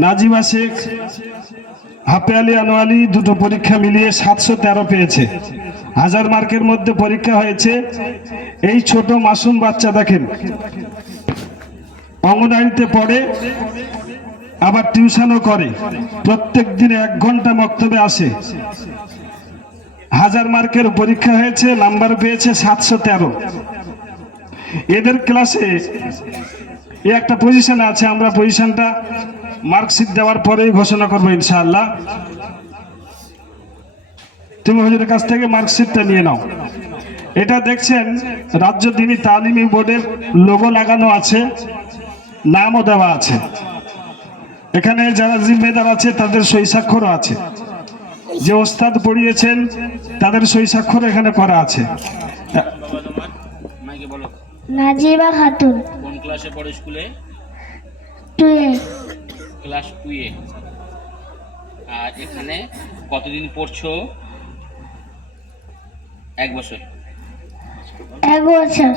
নাজিমা শেখ হাফে আলী আনোয়ালি দুটো পরীক্ষা মিলিয়ে 713 পেয়েছে। 1000 মার্কের মধ্যে পরীক্ষা হয়েছে। এই ছোট মাসুম বাচ্চা দেখেন, অঙ্গনওয়াড়িতে পড়ে, আবার টিউশনও করে, প্রত্যেক দিনে 1 ঘন্টা মক্তবে আসে। 1000 মার্কের পরীক্ষা হয়েছে, নাম্বার পেয়েছে 713। এদের ক্লাসে একটা পজিশন আছে, আমরা পজিশনটা মার্কশিট দেওয়ার পরেই ঘোষণা করবো ইনশাআল্লাহ। তুমি হুজুরের কাছ থেকে মার্কশিটটা নিয়ে নাও। এটা দেখছেন রাজ্য দ্বীনি তালিমি বোর্ডের লোগো লাগানো আছে, নামও দেওয়া আছে। এখানে যারা জিম্মেদার আছে তাদের সই স্বাক্ষরও আছে, যে ওস্তাদ পড়িয়েছেন তাদের সই স্বাক্ষর এখানে করা আছে। নাজিবা খাতুন। কোন ক্লাসে পড়ে স্কুলে? 2A। Class 2A। আর এখানে কতদিন পড়ছো? 1 বছর। 1 বছর।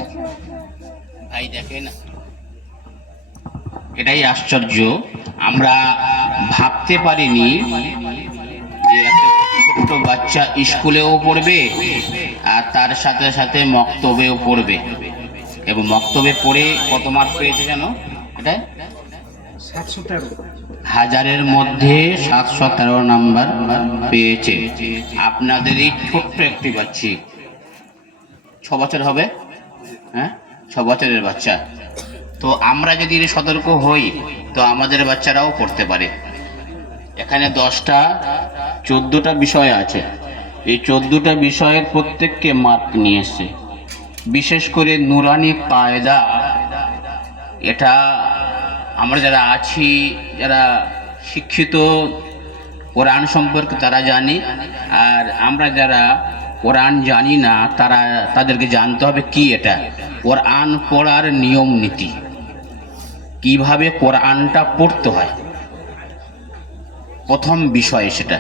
ভাই দেখেন, এটাই আশ্চর্য, আমরা ভাবতে পারিনি যে একটা ছোট্ট বাচ্চা স্কুলেও পড়বে আর তার সাথে সাথে মক্তবেও পড়বে, এবং মক্তবে পড়ে কত মার্ক পেয়েছে জানো? এটা 713। 1000-এর মধ্যে 713 নাম্বার পেয়েছে। আপনাদের এই ছোট্ট একটি বাচ্চি 6 বছর হবে, হ্যাঁ 6 বছরের বাচ্চা। তো আমরা যদি সতর্ক হই তো আমাদের বাচ্চারাও পড়তে পারে। এখানে 14টা বিষয় আছে, এই 14টা বিষয়ের প্রত্যেককে মার্ক নিয়ে এসছে। বিশেষ করে নুরানি কায়দা, এটা আমরা যারা আছি, যারা শিক্ষিত কোরআন সম্পর্কে তারা জানি, আর আমরা যারা কোরআন জানি না তাদেরকে জানতে হবে কি এটা কোরআন পড়ার নিয়ম নীতি, কিভাবে কোরআনটা পড়তে হয়, প্রথম বিষয় সেটা।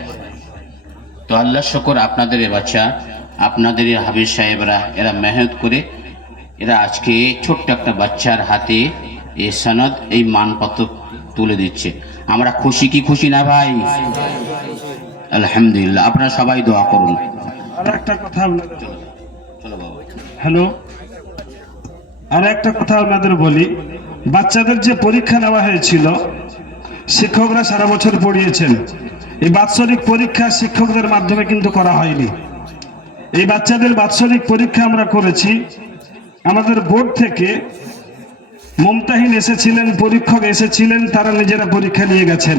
তো আল্লাহ শুকর, আপনাদের এ বাচ্চা, আপনাদের এই হাফেজ সাহেবরা এরা মেহনত করে এরা আজকে ছোট্ট একটা বাচ্চার হাতে এই সনদ, এই মানপত্র তুলে দিচ্ছে। আমরা খুশি কি খুশি না ভাই? আলহামদুলিল্লাহ। আপনারা সবাই দোয়া করুন। আর একটা কথা আপনাদের, চলো বাবা। হ্যালো, আর একটা কথা আপনাদের বলি, বাচ্চাদের যে পরীক্ষা নেওয়া হয়েছিল, শিক্ষকরা সারা বছর পড়িয়েছেন। এই বাৎসরিক পরীক্ষা শিক্ষকদের মাধ্যমে কিন্তু করা হয়নি। এই বাচ্চাদের বাৎসরিক পরীক্ষা আমরা করেছি, আমাদের বোর্ড থেকে মুমতাহিন এসেছিলেন, পরীক্ষক এসেছিলেন, তারা নিজেরা পরীক্ষা নিয়ে গেছেন,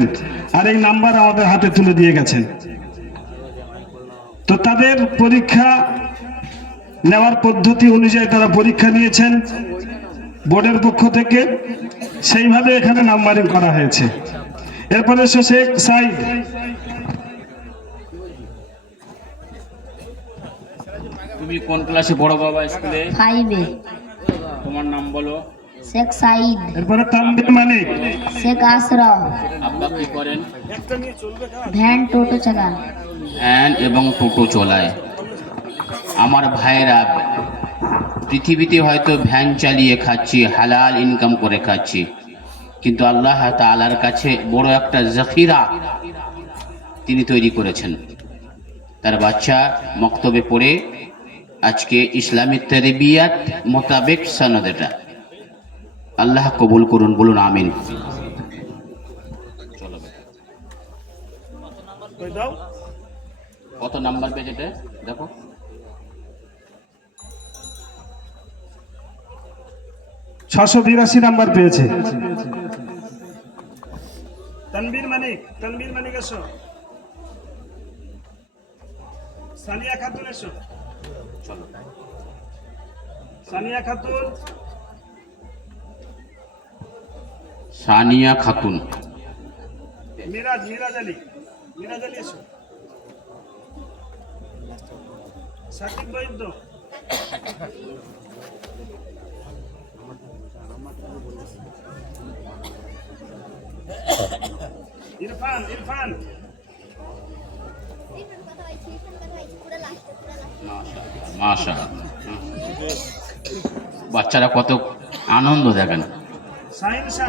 আর এই নাম্বার আমাদের হাতে তুলে দিয়ে গেছেন। তো তাদের পরীক্ষা নেওয়ার পদ্ধতি অনুযায়ী তারা পরীক্ষা নিয়েছেন বোর্ডের পক্ষ থেকে, সেইভাবে এখানে নাম্বারিং করা হয়েছে। এরপরে শেখ সাইদ, তুমি কোন ক্লাসে পড়ো বাবা স্কুলে? 5A। তোমার নাম বলো। শেখ সাইদ। এরপরে তানভীর মানিক। শেখ আশরাফ। আব্বা কি করেন? ভ্যান টোটো চালান। ভ্যান এবং টোটো চলায়। আমার ভাইয়েরা, পৃথিবীতে হয়তো ভ্যান চালিয়ে খাচ্ছি, হালাল ইনকাম করে খাচ্ছি, কিন্তু আল্লাহ তাআলার কাছে বড় একটা জাফিরা তিনি তৈরি করেছেন। তার বাচ্চা মক্তবে পড়ে আজকে ইসলামী তারবিয়াত মোতাবেক সনদ, এটা আল্লাহ কবুল করুন, বলুন আমিন। চলো, কত নাম্বার পেয়েছে এটা দেখো। 682 নাম্বার পেয়েছে। তানভীর মানিক এসো। সানিয়া খাতুন এসো। চলো, সানিয়া খাতুন। সানিয়া খাতুন। মিরাজ আলী এসো। সাকিব বৈদ্য। ইরফান। মাশাআল্লাহ, বাচ্চারা কত আনন্দ দেখেন।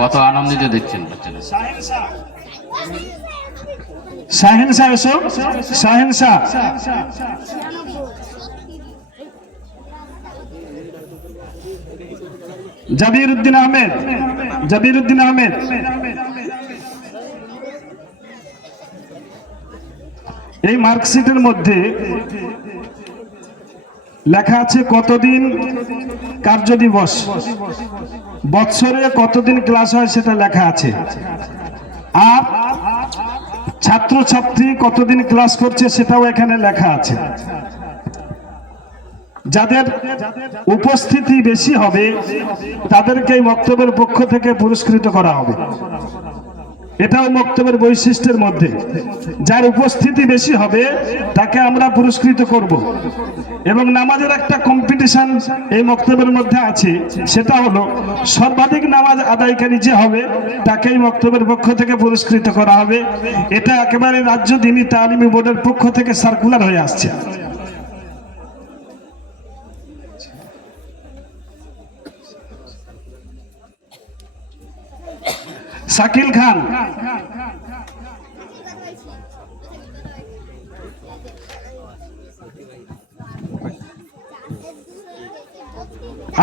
কত আনন্দিত দেখছেন বাচ্চারা। শাহিন শাহ এসো, শাহিন শাহ। জাবির উদ্দিন আহমেদ, জাবির উদ্দিন আহমেদ। এই মার্কশিটের মধ্যে লেখা আছে কতদিন কার্য দিবস, বৎসরে কতদিন ক্লাস হয় সেটা লেখা আছে, আর ছাত্রছাত্রী কতদিন ক্লাস করছে সেটাও এখানে লেখা আছে। যাদের উপস্থিতি বেশি হবে তাদেরকে এই মক্তবের পক্ষ থেকে পুরস্কৃত করা হবে। এটাও মক্তবের বৈশিষ্ট্যের মধ্যে, যার উপস্থিতি বেশি হবে তাকে আমরা পুরস্কৃত করব। এবং নামাজের একটা কম্পিটিশন এই মক্তবের মধ্যে আছে, সেটা হলো সর্বাধিক নামাজ আদায়কারী যে হবে তাকেই মক্তবের পক্ষ থেকে পুরস্কৃত করা হবে। এটা একেবারে রাজ্য দ্বীনী তালিমি বোর্ডের পক্ষ থেকে সার্কুলার হয়ে আসছে। শাকিল খান,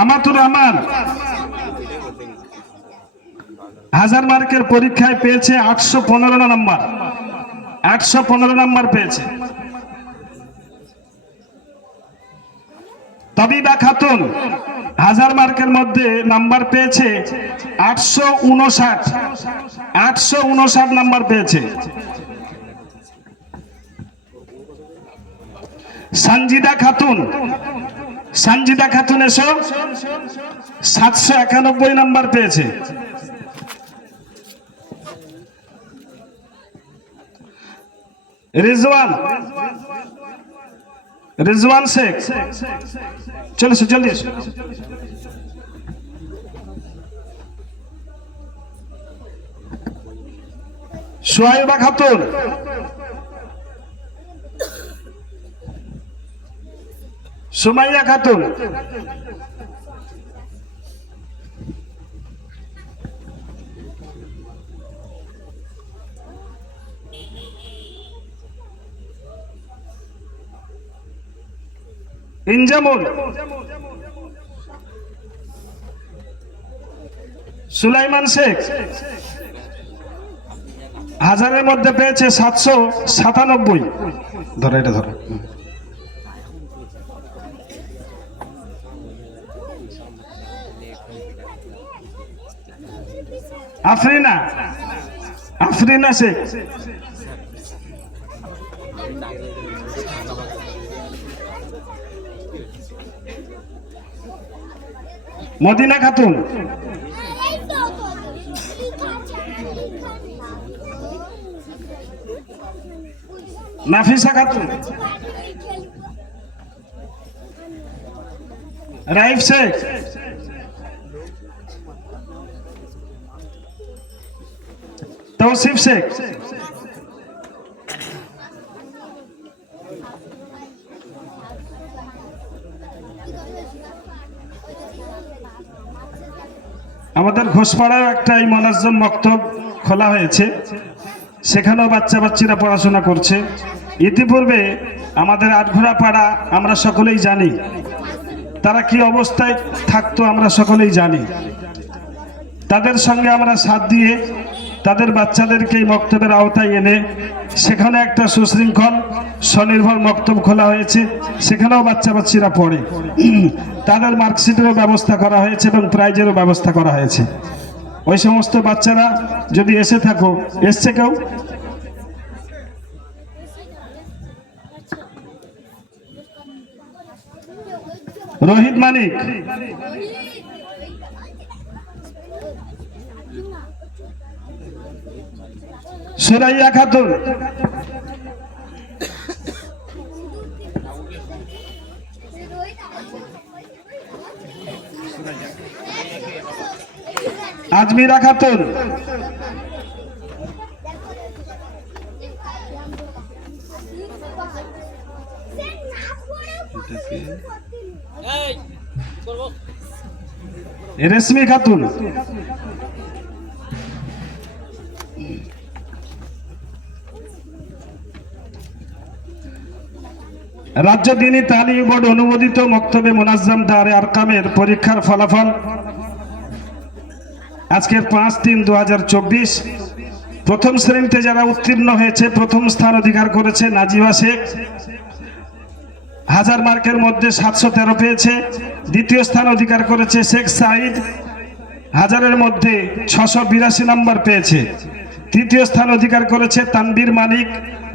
আমাতুর রহমান 1000 মার্কের পরীক্ষায় পেয়েছে 815 নম্বর, 815 নম্বর পেয়েছে। তবিবা খাতুন 1000 মার্কের মধ্যে নাম্বার পেয়েছে 859, 859 নাম্বার পেয়েছে। সঞ্জিদা খাতুন, সঞ্জিদা খাতুন এসো, 791 নাম্বার পেয়েছে। রিজওয়ান, রিজওয়ান শেখ, চলো জলদি এসো। সোহাইবা খাতুন, সুমাইয়া খাতুন, ইনজামুল, সুলাইমান শেখ 1000-এর মধ্যে পেয়েছে 797। ধরো এটা ধরো। আফরিনা, আফরিনা শেখ, মদিনা খাতুন, নাফিসা খাতুন, রাইফ শেখ, তৌসিফ শেখ, আমাদের ঘোষপাড়ায় একটা এই মোনাজ্জম মক্তব খোলা হয়েছে, সেখানেও বাচ্চা বাচ্চারা পড়াশোনা করছে। ইতিপূর্বে আমাদের আটঘোড়া পাড়া আমরা সকলেই জানি তারা কি অবস্থায় থাকতো, আমরা সকলেই জানি। তাদের সঙ্গে আমরা সাথ দিয়ে তাদের বাচ্চাদেরকে এই মক্তবের আওতায় এনে সেখানে একটা সুশৃঙ্খল স্বনির্ভর মক্তব খোলা হয়েছে, সেখানেও বাচ্চা বাচ্চারা পড়ে। তাদের মার্কশিটেরও ব্যবস্থা করা হয়েছে এবং প্রাইজেরও ব্যবস্থা করা হয়েছে। ওই সমস্ত বাচ্চারা যদি এসে থাকো, এসছে কেউ? রোহিত মানিক, সুরাইয়া খাতুন, আজমিরা খাতুন, রেশমি খাতুন, রাজ্য দ্বীনি তালিম বোর্ড অনুমোদিত মক্তবে মুনাজ্জাম দারে আরকামের পরীক্ষার ফলাফল আজকের 5-3-2024। প্রথম শ্রেণীতে যারা উত্তীর্ণ হয়েছে, প্রথম স্থান অধিকার করেছে নাজিবা শেখ, 1000 মার্কের মধ্যে 713 পেয়েছে। দ্বিতীয় স্থান অধিকার করেছে শেখ সাইদ, 1000-এর মধ্যে 682 নম্বর পেয়েছে। তৃতীয় স্থান অধিকার করেছে তানবীর মানিক,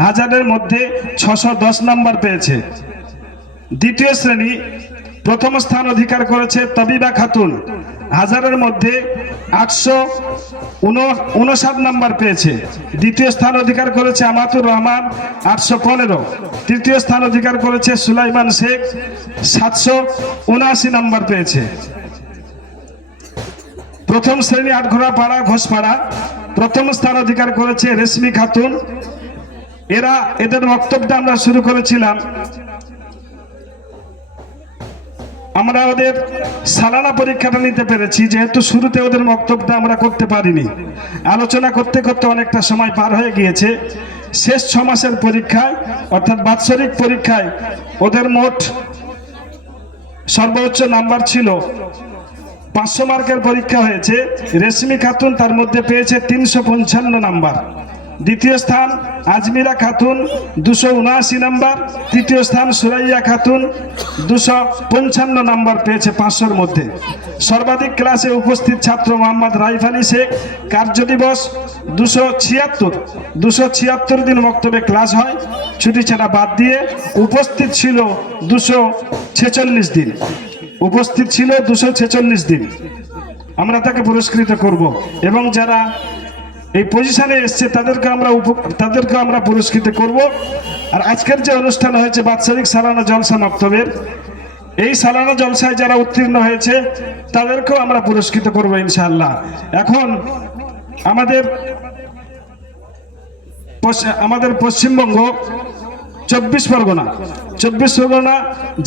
1000-এর মধ্যে 610 নম্বর পেয়েছে। দ্বিতীয় শ্রেণী প্রথম স্থান অধিকার করেছে তবিবা খাতুন, 1000-এর মধ্যে 859 নম্বর পেয়েছে। দ্বিতীয় স্থান অধিকার করেছে আমাতুর রহমান, 815। তৃতীয় স্থান অধিকার করেছে সুলাইমান শেখ, 779 নম্বর পেয়েছে। প্রথম শ্রেণী আটঘোড়াপাড়া ঘোষপাড়া, প্রথম স্থান অধিকার করেছে রেশমি খাতুন। এদের বক্তব্যটা আমরা শুরু করেছিলাম, আমরা ওদের সালানা পরীক্ষাটা নিতে পেরেছি, যেহেতু শুরুতে ওদের বক্তব্যটা আমরা করতে পারিনি। আলোচনা করতে করতে অনেকটা সময় পার হয়ে গিয়েছে। শেষ 6 মাসের পরীক্ষায় অর্থাৎ বাৎসরিক পরীক্ষায় ওদের মোট সর্বোচ্চ নাম্বার ছিল 500 মার্কের পরীক্ষা হয়েছে। রেশমি খাতুন তার মধ্যে পেয়েছে 355 নাম্বার। দ্বিতীয় স্থান আজমিরা খাতুন, 279 নাম্বার। তৃতীয় স্থান সুরাইয়া খাতুন, 255 নাম্বার পেয়েছে 500-এর মধ্যে। সর্বাধিক ক্লাসে উপস্থিত ছাত্র মোহাম্মদ রাইফ আলী শেখ। কার্য দিবস 276 দিন বক্তব্যে ক্লাস হয়, ছুটি ছাড়া বাদ দিয়ে। উপস্থিত ছিল 246 দিন, উপস্থিত ছিল 246 দিন। আমরা তাকে পুরস্কৃত করব এবং যারা এই পজিশনে এসছে তাদেরকে আমরা পুরস্কৃত করব। আর আজকের যে অনুষ্ঠান হয়েছে বাৎসরিক সালানা জলসা মক্তবের, এই সালানা জলসায় যারা উত্তীর্ণ হয়েছে তাদেরকেও আমরা পুরস্কৃত করব ইনশাআল্লাহ। এখন আমাদের পশ্চিমবঙ্গ 24 পরগনা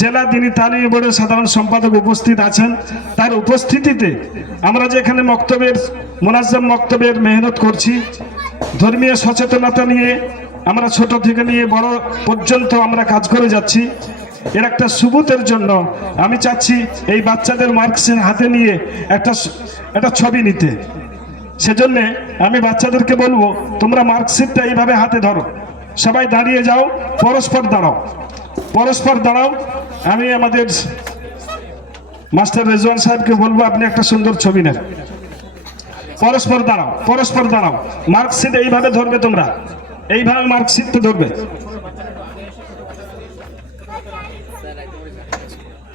জেলা দ্বীনি তালিম বোর্ডের সাধারণ সম্পাদক উপস্থিত আছেন। তার উপস্থিতিতে আমরা যে এখানে মুনাজ্জাম মক্তবের মেহনত করছি, ধর্মীয় সচেতনতা নিয়ে আমরা ছোট থেকে নিয়ে বড় পর্যন্ত আমরা কাজ করে যাচ্ছি। এর একটা সুবুতের জন্য আমি চাচ্ছি এই বাচ্চাদের মার্কশিট হাতে নিয়ে একটা ছবি নিতে। সেজন্য আমি বাচ্চাদেরকে বলবো, তোমরা মার্কশিটটা এইভাবে হাতে ধরো, সবাই দাঁড়িয়ে যাও, পরস্পর দাঁড়াও। আমি আমাদের মাস্টার রেজওয়ান সাহেবকে বলবো, আপনি একটা সুন্দর ছবি নেন। পরস্পর দাঁড়াও। মার্কশিট এইভাবে ধরবে, তোমরা এইভাবে মার্কশিটটা ধরবে।